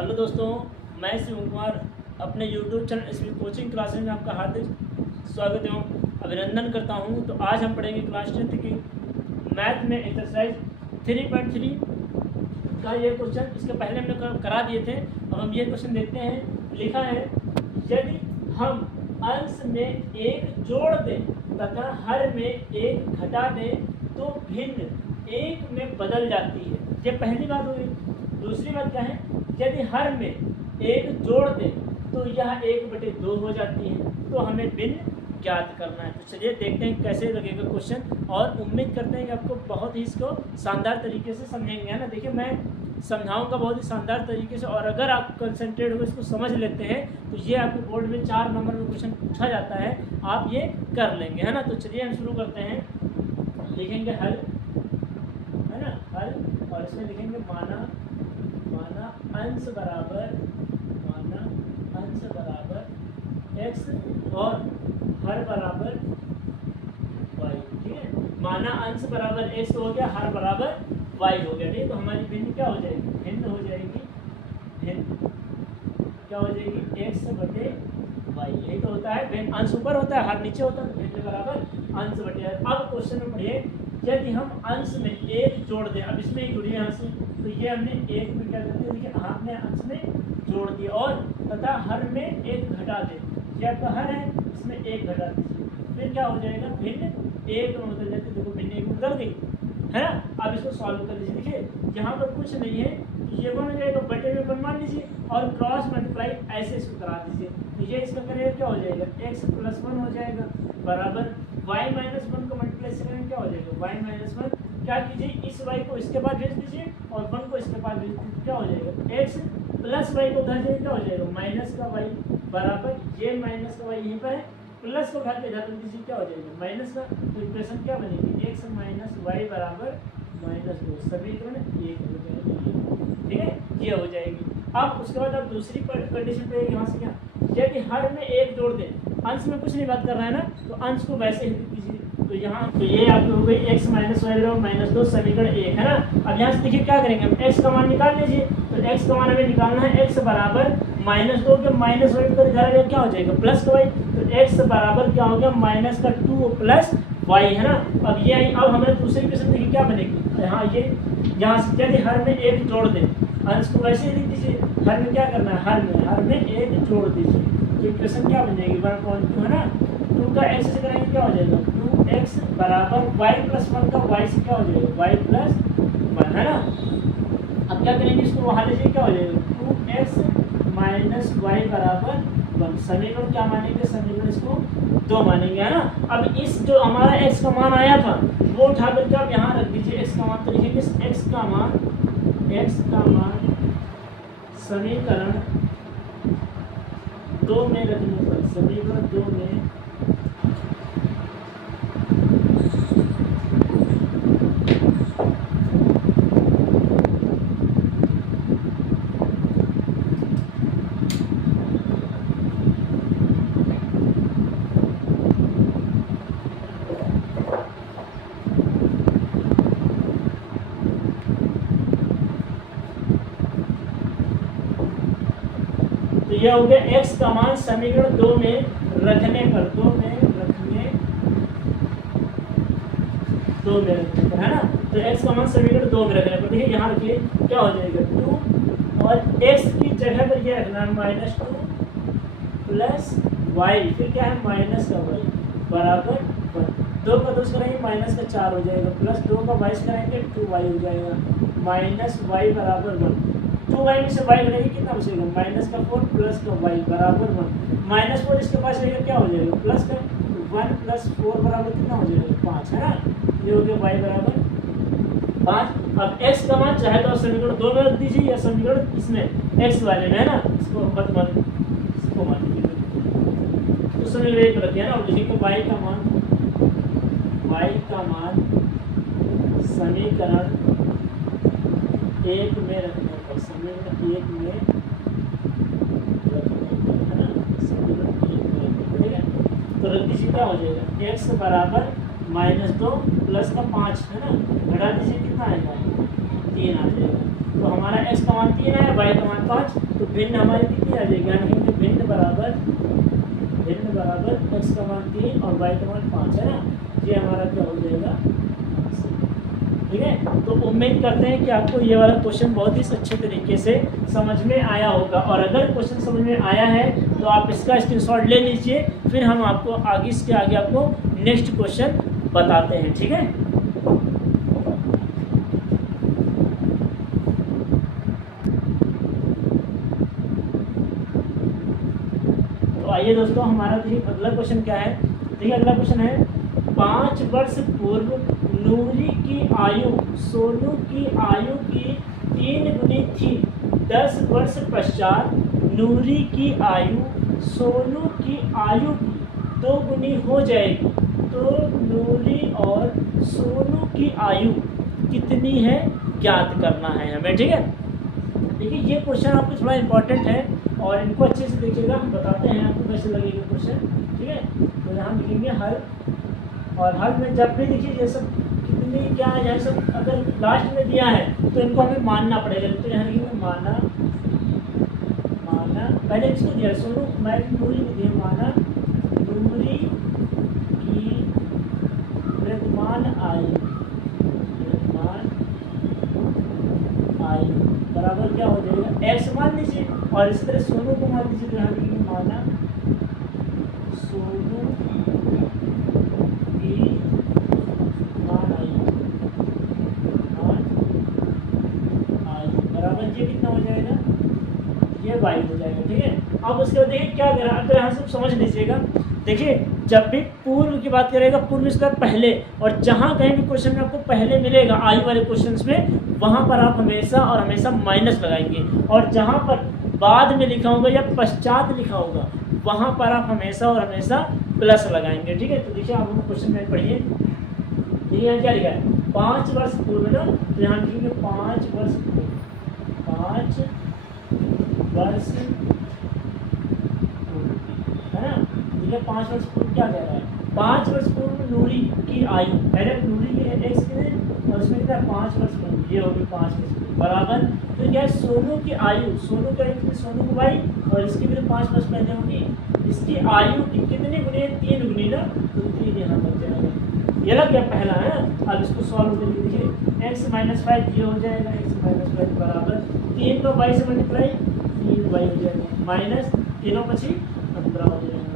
Hello दोस्तों, मैं शिव कुमार अपने यूट्यूब चैनल इसमें कोचिंग क्लासेस में आपका हार्दिक स्वागत एवं अभिनंदन करता हूं। तो आज हम पढ़ेंगे क्लास 10th की मैथ में एक्सरसाइज 3.3 का ये क्वेश्चन। इसके पहले हमने करा दिए थे। अब हम ये क्वेश्चन देखते हैं। लिखा है, यदि हम अंश में एक जोड़ दें तथा हर में एक घटा दें तो भिन्न एक में बदल जाती है। ये पहली बात हुई। दूसरी बात क्या है, यदि हर में एक जोड़ दें तो यह 1/2 हो जाती है। तो हमें भिन्न ज्ञात करना है। तो चलिए देखते हैं कैसे लगेगा क्वेश्चन, और उम्मीद करते हैं कि आपको बहुत ही इसको शानदार तरीके से समझेंगे, है ना। देखिए, मैं समझाऊंगा बहुत ही शानदार तरीके से, और अगर आप कंसंट्रेट होकर इसको समझ लेते हैं तो ये आपके बोर्ड में 4 नंबर में क्वेश्चन पूछा जाता है, आप ये कर लेंगे, है ना। तो चलिए हम शुरू करते हैं। लिखेंगे हल, है ना, हल, और इसमें लिखेंगे माना अंश बराबर x और हर बराबर y। ठीक है, माना अंश बराबर x हो गया, हर बराबर y हो गया। ठीक, तो हमारी भिन्न क्या हो जाएगी? भिन्न हो जाएगी, भिन्न क्या हो जाएगी? x/y। यही तो होता है भिन्न। अंश ऊपर होता है, हर नीचे होता है, तो भिन्न बराबर अंश बटे हर। अब क्वेश्चन में पढ़िए, यदि हम अंश में एक जोड़ दें, अब इसमें एक जुड़ी यहाँ से, तो ये हमने एक में क्या करते हैं, देखिए हमने अंश में जोड़ दिया, और तथा हर में एक घटा दें। ये आपका हर है, इसमें एक घटा दीजिए, फिर क्या हो जाएगा? भिन्न एक में बदल जाती है। देखो भिन्न एक में बदल गई, है ना। अब इसको सॉल्व कर लीजिए। देखिए यहाँ पर कुछ नहीं है, तो ये 1 हो जाएगा, बटे में 1 मान लीजिए, और क्रॉस मल्टीप्लाई ऐसे इसको करा दीजिए। तो ये इसका करेगा क्या हो जाएगा? x+1 हो जाएगा बराबर y-1 को मल्टीप्लाई से करेंगे, क्या हो जाएगा? y-1। क्या कीजिए, इस y को इसके बाद भेज दीजिए और 1 को इसके बाद भेज दीजिए, क्या हो जाएगा? x प्लस y को उधर जाए, क्या हो जाएगा? माइनस का y बराबर ये माइनस का y यहीं पर है, प्लस को उठा के इधर दीजिए, क्या हो जाएगा? माइनस का। तो इक्वेशन क्या बनेगी? x - y बराबर -2। समीकरण 1 हो जाएगी। ठीक है, ये हो जाएगी। अब उसके बाद आप दूसरी कंडीशन पे यहाँ से क्या, यदि हर में एक जोड़ दें, अंश में कुछ नहीं बात कर रहा है ना, तो अंश को वैसे ही लिख दीजिए। तो यहाँ तो ये आपकी हो गई x - y -2 समीकरण 1, है ना। अब यहाँ से देखिए क्या करेंगे, हम x का मान निकाल लीजिए। तो x का मान हमें निकालना है, x बराबर -2 के माइनस वाई कर इधर क्या हो जाएगा? प्लस का y। तो x बराबर क्या हो गया? -2 प्लस y, है ना। अब ये आई। अब हमें दूसरी क्वेश्चन देखिए क्या बनेगी। यहाँ ये यहाँ से यदि हर में एक जोड़ दें, अंश को वैसे ही लिख दीजिए। हर में क्या करना है? हर में एक जोड़ दीजिए। तो इक्वेशन क्या बन जाएगी? 1/2, है ना। 2 का x से करेंगे, क्या हो जाएगा? 2x बराबर y+1 का y से क्या हो जाएगा? y+1, है ना। अब क्या करेंगे, इसको वहाँ लीजिए, क्या हो जाएगा? 2x - y बराबर 1। समीकरण क्या मानेंगे? समीकरण इसको 2 मानेंगे, है ना। अब इस जो हमारा x का मान आया था वो उठा करके आप यहाँ रख दीजिए। x का मान तो लिखेंगे, x का मान समीकरण 2 में रखने पर, समीकरण 2 में यह हो गया x का मान समीकरण 2 में रखने पर, 2 में रखने पर, है ना। तो x का मान समीकरण 2 में रखने पर, देखिए यहाँ रखिए, क्या हो जाएगा? 2 और x की जगह पर यह रखना है -2 प्लस y, फिर क्या है? माइनस का y बराबर 1। 2 का 2 करेंगे, माइनस का 4 हो जाएगा, प्लस 2 का 22 करेंगे, 2y हो जाएगा, -y बराबर 1। 2y में से y घटेगी, कितना बचेगा? -4 प्लस का y बराबर 1। -4 इसके पास रहेगा, क्या हो जाएगा? प्लस का 1 + 4 बराबर कितना हो जाएगा? 5, है ना। ये हो गया y बराबर 5। अब x का मान चाहे तो समीकरण 2 में रख दीजिए, या समीकरण इसमें x वाले में, है ना। इसको मान लीजिए, तो समीकरण 1 रखिए ना। और लिखेंगे y का मान समीकरण 1 में रखने पर, समीकरण 1 में रखने पर, है ना। समीकरण 1 में रखने पर, ठीक है। तो रख दीजिए, क्या हो जाएगा? x बराबर -2 प्लस का 5, है ना। घटा दीजिए, कितना आएगा? 3 आ जाएगा। तो हमारा x का मान 3 है, y का मान 5। तो भिन्न हमारी कितनी आ जाएगी, यानी कि भिन्न बराबर x का मान 3 और y का मान 5 है ना, ये हमारा क्या हो जाएगा, ठीक है। तो उम्मीद करते हैं कि आपको ये वाला क्वेश्चन बहुत ही अच्छे तरीके से समझ में आया होगा, और अगर क्वेश्चन समझ में आया है तो आप इसका स्क्रीनशॉट ले लीजिए, फिर हम आपको इसके आगे आपको नेक्स्ट क्वेश्चन बताते हैं, ठीक है। तो आइए दोस्तों, हमारा देखिए अगला क्वेश्चन क्या है। देखिए अगला क्वेश्चन है, 5 वर्ष पूर्व नूरी की आयु सोनू की आयु की 3 गुनी थी। 10 वर्ष पश्चात नूरी की आयु सोनू की आयु की 2 गुनी हो जाएगी, तो नूरी और सोनू की आयु कितनी है ज्ञात करना है हमें, ठीक है। देखिए ये क्वेश्चन आपको थोड़ा इंपॉर्टेंट है, और इनको अच्छे से देखिएगा, हम बताते हैं आपको कैसे लगेगा क्वेश्चन, ठीक है। तो यहाँ लिखेंगे हल, और हल में जब भी देखिए ये सब कितनी क्या है, यहाँ सब अगर लास्ट में दिया है तो इनको हमें मानना पड़ेगा। तो यहाँ लिखेंगे माना पहले इसको दिया सोनू, मैं नूरी को दिया, माना नूरी की वर्तमान आयु बराबर क्या हो जाएगा, x मान लीजिए, और इसी तरह सोनू को मान लीजिए। तो यहाँ लिखेंगे माना सोनू की आयु बराबर ये कितना हो जाएगा, ये y हो जाएगा, ठीक है। अब उसके बाद देखिए क्या करें, अगर यहाँ सब समझ लीजिएगा। देखिए जब भी पूर्व की बात करेगा, पूर्व इसका पहले, और जहाँ कहीं भी क्वेश्चन में आपको पहले मिलेगा आयु वाले क्वेश्चंस में, वहाँ पर आप हमेशा और हमेशा माइनस लगाएंगे, और जहाँ पर बाद में लिखा होगा या पश्चात लिखा होगा, वहाँ पर आप हमेशा और हमेशा प्लस लगाएंगे, ठीक है। तो देखिए आप हम क्वेश्चन में पढ़िए, देखिए यहाँ क्या लिखा है, 5 वर्ष पूर्व ना, तो यहाँ लिखेंगे 5 वर्ष पूर्व, 5 वर्ष है ना। देखिए 5 वर्ष पूर्व क्या कह रहा है, 5 वर्ष पूर्व नूरी की आयु, पहले नूरी की है x कितने, और उसमें कितना 5 वर्ष पूर्व, ये होगी 5 वर्ष पूर्व बराबर। तो क्या है, सोनू की आयु, सोनू का एक सोनू को भाई, और इसकी भी 5 वर्ष पहले होगी, इसकी आयु की कितनी गुनी है, 3 गुनी ना, तो 3 यहाँ लग जाएगा, ये लग गया पहला है। अब इसको सॉल्व करके देखिए, x - 5 ये हो जाएगा, x - 5 बराबर 3 को 22 से मल्टीप्लाई 3y हो जाएगा, माइनस 3 पची 15 हो जाएगा।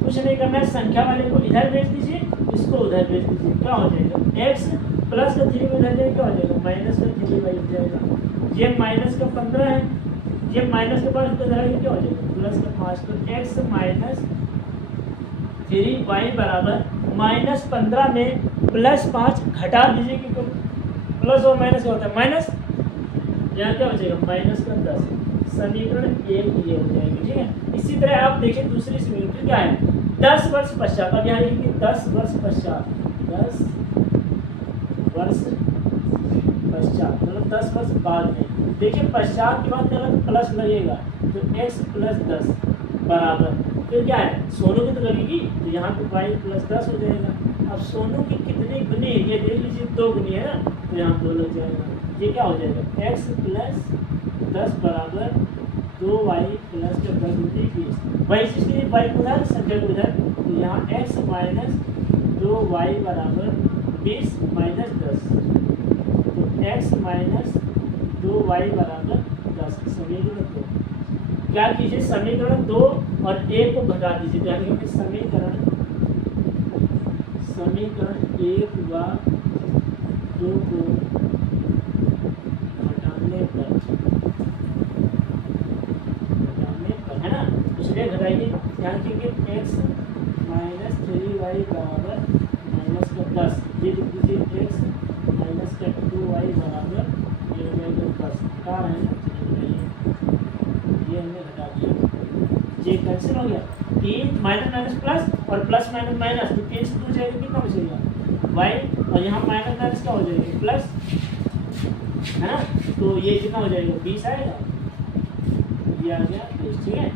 कुछ नहीं करना है, संख्या वाले को इधर भेज दीजिए, इसको उधर भेज दीजिए, क्या हो जाएगा, x प्लस का 3 में उधर जाएगा, क्या हो जाएगा, माइनस का 3y हो जाएगा। ये माइनस का 15 है, ये माइनस के 5 उधर आएगा, क्या हो जाएगा, प्लस का 5। तो x - 3y बराबर -15 में +5 घटा दीजिए, क्योंकि प्लस और माइनस क्या होता है, माइनस, यहाँ क्या हो जाएगा, माइनस का 10। समीकरण 1 ये हो जाएगी, ठीक है। इसी तरह आप देखिए दूसरी समीकरण क्या है, 10 वर्ष पश्चात, अब यहाँ लिखेंगे 10 वर्ष पश्चात, 10 वर्ष पश्चात मतलब 10 वर्ष बाद में। देखिए पश्चात की बात करें तो प्लस लगेगा, तो x + 10 बराबर, फिर क्या है, सोनू की तो लगेगी, तो यहाँ पे y + 10 हो जाएगा। अब सोनू की कितनी गुनी, ये देख लीजिए 2 गुनी है ना, तो यहाँ 2 लग जाएगा, ये क्या हो जाएगा, x + 10 बराबर 2y + 10 × 20। वही इसलिए y को उधर, संख्या को उधर, तो यहाँ x - 2y बराबर 20 - 10, तो x - 2y बराबर 10। समीकरण 2 क्या कीजिए, समीकरण 2 और 1 को घटा दीजिए, यानी कि समीकरण 1 व 2 को घटाने पर है ना, इसलिए घटाइए, ध्यान कीजिए x - 3y बराबर -10, ये लिख दीजिए x - 2y बराबर 10 का है ना, ये हमने घटा दिया, ये कैंसिल हो गया, 3 माइनस प्लस और प्लस माइनस माइनस, तो 3 से 2 जाएगा, कितना बचेगा y, और यहाँ माइनस माइनस क्या हो जाएगा, प्लस है ना, तो ये कितना हो जाएगा, 20 आएगा, ये आ गया 20, ठीक है।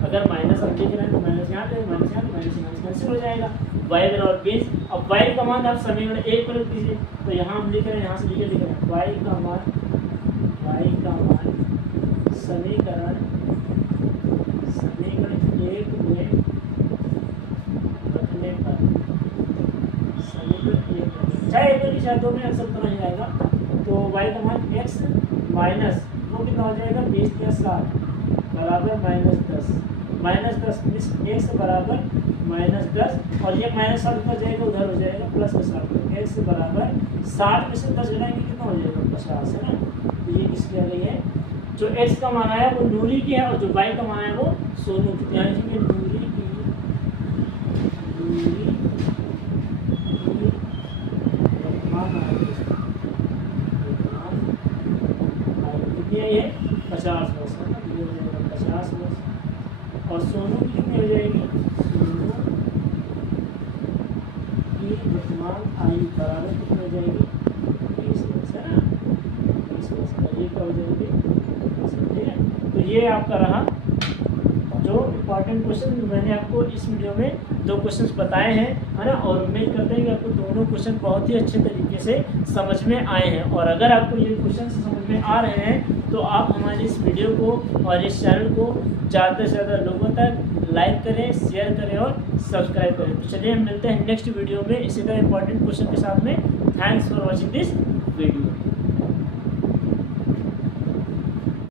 अगर माइनस आप लिख रहे हैं तो माइनस यहाँ पे, माइनस यहाँ पे, माइनस कैंसिल हो जाएगा, y बराबर 20। अब y का मान आप समीकरण 1 पर लिख दीजिए, तो यहाँ हम लिख रहे हैं, यहाँ से लिख रहे हैं y का मान समीकरण नहीं चाहे तो मैं अक्सर उतना ही आएगा। तो वाई का मान एक्स माइनस वो कितना हो जाएगा 20 + 60 बराबर -10 -10 मीन्स एक्स बराबर -10 और ये -60 हो जाएगा उधर हो जाएगा +60 एक्स बराबर 60 में से 10 घटाएंगे कितना हो जाएगा 50 है ना। तो ये किसकी आ गई है जो एक्स का मान आया वो नूरी की है और जो वाई का मान आया वो सोनू की। ध्यान रखिए नूरी की कितनी है ये 50 वर्ष है ना, ये हो जाएगा 50 वर्ष और सोनू की कितनी हो जाएगी सोनू की वर्तमान आयु बराबर कितनी हो जाएगी 20 वर्ष है ना 20 वर्ष का ये क्या हो जाएगी। ठीक है तो ये आपका रहा जो इम्पॉर्टेंट क्वेश्चन मैंने आपको इस वीडियो में 2 क्वेश्चंस बताए हैं है ना। और उम्मीद करते हैं कि आपको दोनों क्वेश्चन बहुत ही अच्छे तरीके से समझ में आए हैं। और अगर आपको ये क्वेश्चन समझ में आ रहे हैं तो आप हमारे इस वीडियो को और इस चैनल को ज़्यादा से ज़्यादा लोगों तक लाइक करें, शेयर करें और सब्सक्राइब करें। तो चलिए हम मिलते हैं नेक्स्ट वीडियो में इसी तरह इंपॉर्टेंट क्वेश्चन के साथ में। Thanks for watching this video.